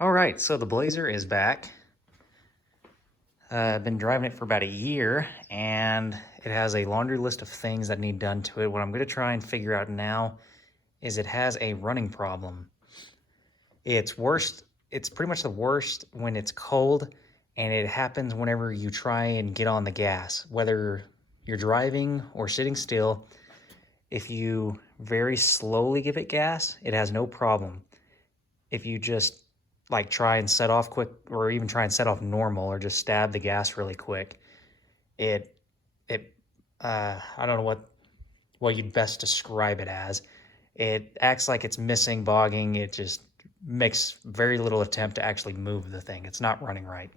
All right, so the Blazer is back. I've been driving it for about a year, and it has a laundry list of things that need done to it. What I'm going to try and figure out now is it has a running problem. It's pretty much the worst when it's cold, and it happens whenever you try and get on the gas, whether you're driving or sitting still. If you very slowly give it gas, it has no problem. If you just like try and set off quick, or even try and set off normal, or just stab the gas really quick, I don't know what you'd best describe it as. It acts like it's missing bogging. It just makes very little attempt to actually move the thing. It's not running right.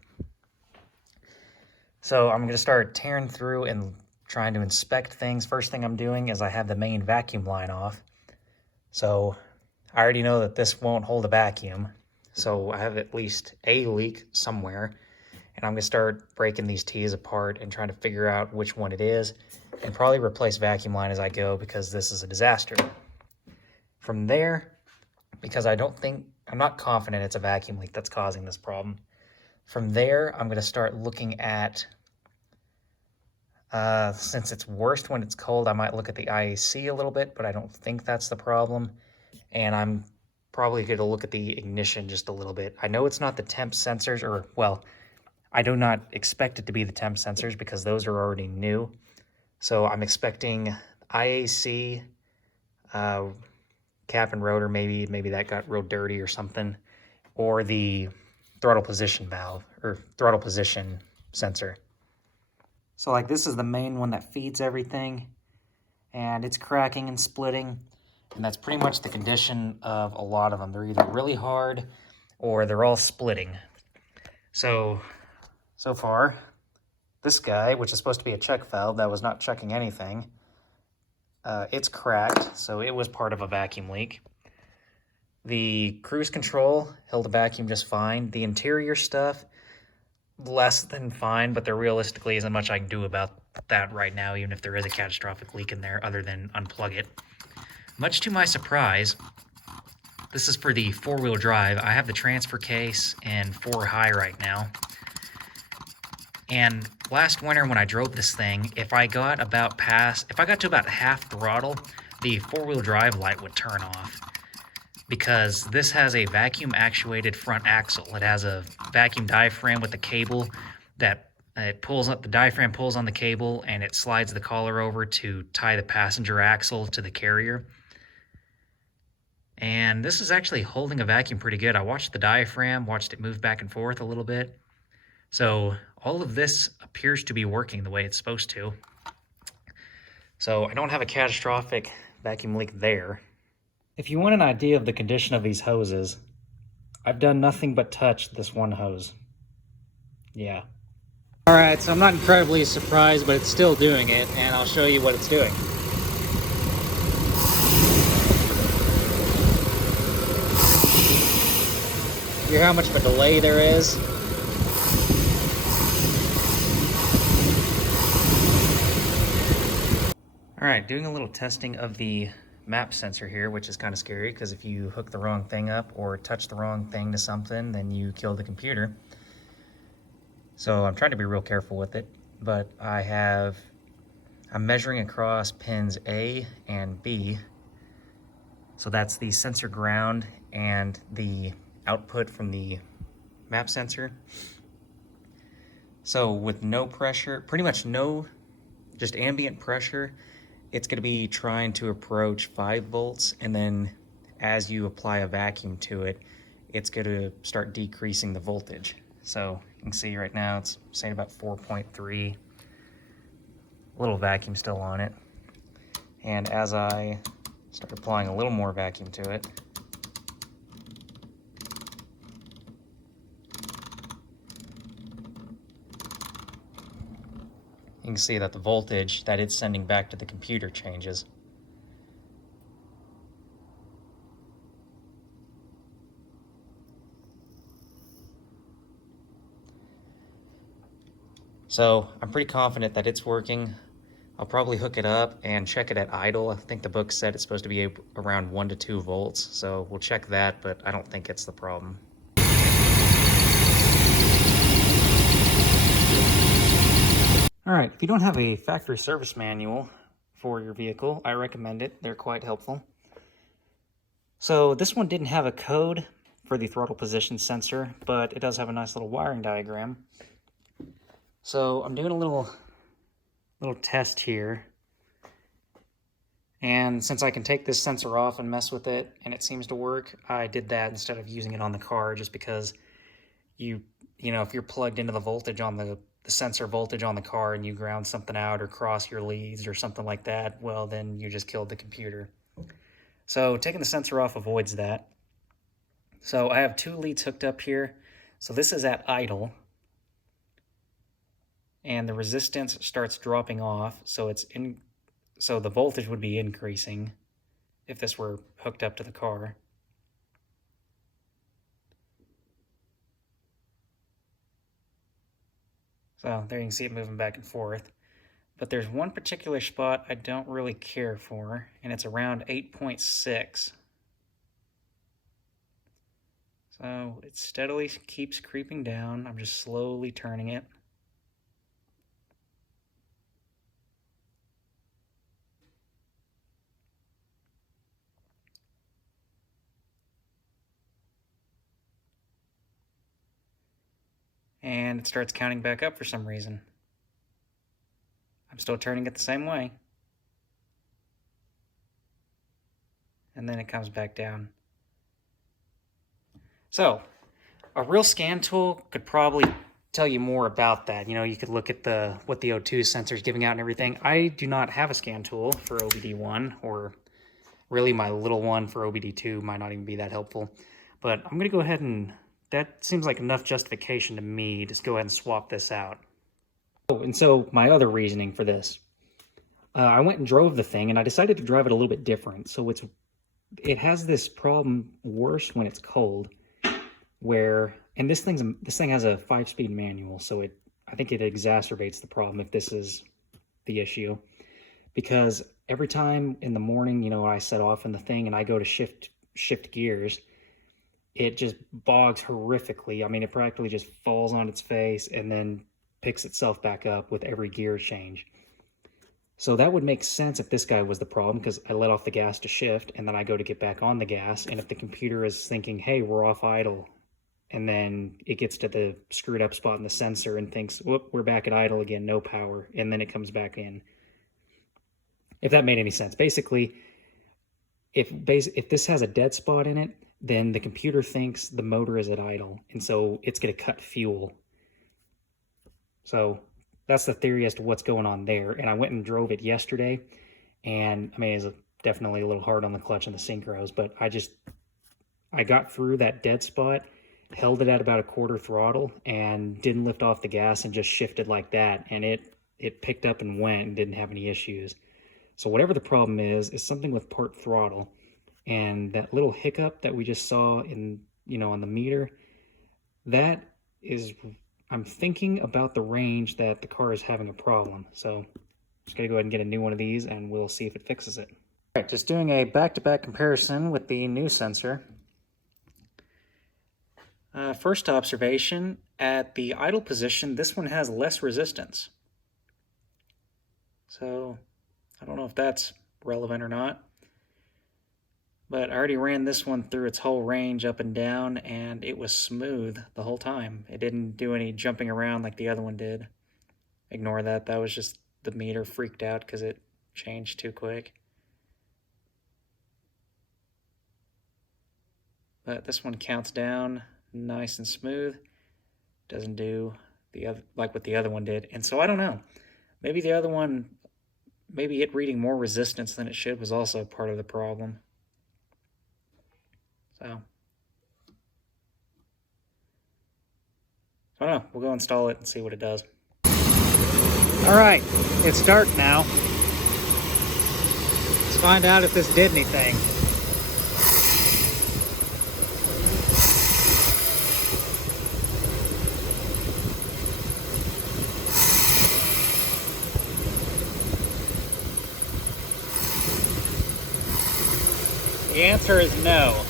So I'm going to start tearing through and trying to inspect things. First thing I'm doing is I have the main vacuum line off. So I already know that this won't hold a vacuum. So I have at least a leak somewhere, and I'm going to start breaking these T's apart and trying to figure out which one it is, and probably replace vacuum line as I go because this is a disaster. From there, because I'm not confident it's a vacuum leak that's causing this problem. From there, I'm going to start looking at, since it's worst when it's cold, I might look at the IAC a little bit, but I don't think that's the problem. And I'm probably going to look at the ignition just a little bit. I know it's not the temp sensors, or, well, I do not expect it to be the temp sensors because those are already new. So I'm expecting IAC, cap and rotor, maybe that got real dirty or something, or the throttle position valve, or throttle position sensor. So like this is the main one that feeds everything, and it's cracking and splitting. And that's pretty much the condition of a lot of them. They're either really hard or they're all splitting. So far, this guy, which is supposed to be a check valve that was not checking anything, it's cracked, so it was part of a vacuum leak. The cruise control held a vacuum just fine. The interior stuff, less than fine, but there realistically isn't much I can do about that right now, even if there is a catastrophic leak in there, other than unplug it. Much to my surprise, this is for the four-wheel drive. I have the transfer case in 4 high right now. And last winter when I drove this thing, if I got to about half throttle, the four-wheel drive light would turn off. Because this has a vacuum-actuated front axle. It has a vacuum diaphragm with a cable that the diaphragm pulls on the cable, and it slides the collar over to tie the passenger axle to the carrier. And this is actually holding a vacuum pretty good. I watched the diaphragm, watched it move back and forth a little bit. So all of this appears to be working the way it's supposed to. So I don't have a catastrophic vacuum leak there. If you want an idea of the condition of these hoses, I've done nothing but touch this one hose. Yeah. All right, so I'm not incredibly surprised, but it's still doing it, and I'll show you what it's doing. Hear how much of a delay there is? All right, doing a little testing of the map sensor here, which is kind of scary because if you hook the wrong thing up or touch the wrong thing to something, then you kill the computer. So I'm trying to be real careful with it, but I'm measuring across pins A and B. So that's the sensor ground and the output from the map sensor. So with no pressure, pretty much just ambient pressure, it's going to be trying to approach 5 volts, and then as you apply a vacuum to it, it's going to start decreasing the voltage. So you can see right now it's saying about 4.3, little vacuum still on it. And as I start applying a little more vacuum to it, you can see that the voltage that it's sending back to the computer changes. So I'm pretty confident that it's working. I'll probably hook it up and check it at idle. I think the book said it's supposed to be around 1 to 2 volts, so we'll check that, but I don't think it's the problem. All right, if you don't have a factory service manual for your vehicle, I recommend it. They're quite helpful. So this one didn't have a code for the throttle position sensor, but it does have a nice little wiring diagram. So I'm doing a little test here. And since I can take this sensor off and mess with it, and it seems to work, I did that instead of using it on the car, just because you know, if you're plugged into the voltage on the sensor voltage on the car and you ground something out or cross your leads or something like that, well, then you just killed the computer. So taking the sensor off avoids that. So I have 2 leads hooked up here. So this is at idle. And the resistance starts dropping off, so so the voltage would be increasing if this were hooked up to the car. So there you can see it moving back and forth. But there's one particular spot I don't really care for, and it's around 8.6. So it steadily keeps creeping down. I'm just slowly turning it. And it starts counting back up for some reason. I'm still turning it the same way. And then it comes back down. So, a real scan tool could probably tell you more about that. You know, you could look at what the O2 sensor is giving out and everything. I do not have a scan tool for OBD1, or really my little one for OBD2 might not even be that helpful. But I'm going to go ahead and, that seems like enough justification to me. Just go ahead and swap this out. Oh, and so my other reasoning for this, I went and drove the thing, and I decided to drive it a little bit different. So it has this problem worse when it's cold, where, and this thing has a 5-speed manual, so I think it exacerbates the problem if this is the issue, because every time in the morning, you know, I set off in the thing and I go to shift gears, it just bogs horrifically. I mean, it practically just falls on its face and then picks itself back up with every gear change. So that would make sense if this guy was the problem, because I let off the gas to shift and then I go to get back on the gas, and if the computer is thinking, hey, we're off idle, and then it gets to the screwed up spot in the sensor and thinks, whoop, we're back at idle again, no power, and then it comes back in. If that made any sense. Basically, if this has a dead spot in it, then the computer thinks the motor is at idle, and so it's going to cut fuel. So that's the theory as to what's going on there. And I went and drove it yesterday, and I mean, it's definitely a little hard on the clutch and the synchros, but I got through that dead spot, held it at about a quarter throttle, and didn't lift off the gas and just shifted like that, and it picked up and went and didn't have any issues. So whatever the problem is something with part throttle, and that little hiccup that we just saw in, you know, on the meter, that is, I'm thinking about the range that the car is having a problem. So just gotta go ahead and get a new one of these, and we'll see if it fixes it. All right, just doing a back-to-back comparison with the new sensor. First observation, at the idle position, this one has less resistance. So I don't know if that's relevant or not, but I already ran this one through its whole range up and down, and it was smooth the whole time. It didn't do any jumping around like the other one did. Ignore that. That was just the meter freaked out because it changed too quick. But this one counts down nice and smooth. Doesn't do the other like what the other one did. And so I don't know. Maybe the other one, maybe it reading more resistance than it should was also part of the problem. So I don't know. We'll go install it and see what it does. All right, it's dark now. Let's find out if this did anything. The answer is no.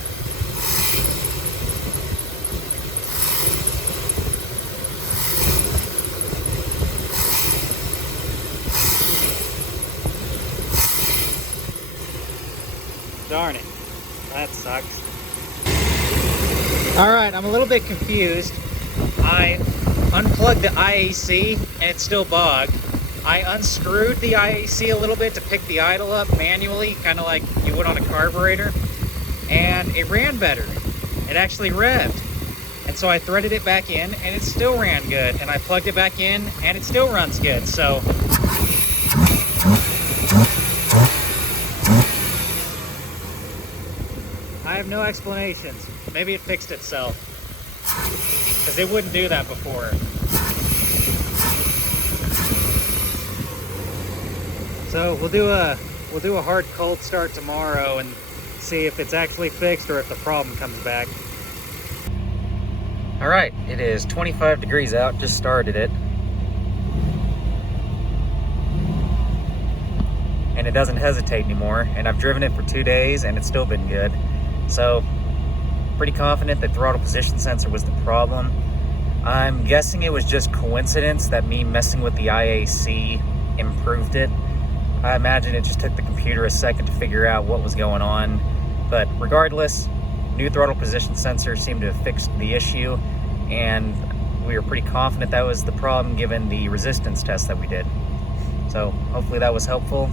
darn it. That sucks. Alright, I'm a little bit confused. I unplugged the IAC and it's still bogged. I unscrewed the IAC a little bit to pick the idle up manually, kind of like you would on a carburetor, and it ran better. It actually revved. And so I threaded it back in and it still ran good. And I plugged it back in and it still runs good. So I have no explanations. Maybe it fixed itself, because it wouldn't do that before. So we'll do a hard cold start tomorrow and see if it's actually fixed or if the problem comes back. All right, it is 25 degrees out. Just started it, and it doesn't hesitate anymore. And I've driven it for 2 days, and it's still been good. So pretty confident that throttle position sensor was the problem. I'm guessing it was just coincidence that me messing with the IAC improved it. I imagine it just took the computer a second to figure out what was going on. But regardless, new throttle position sensor seemed to have fixed the issue, and we were pretty confident that was the problem given the resistance test that we did. So hopefully that was helpful.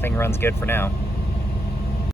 Thing runs good for now.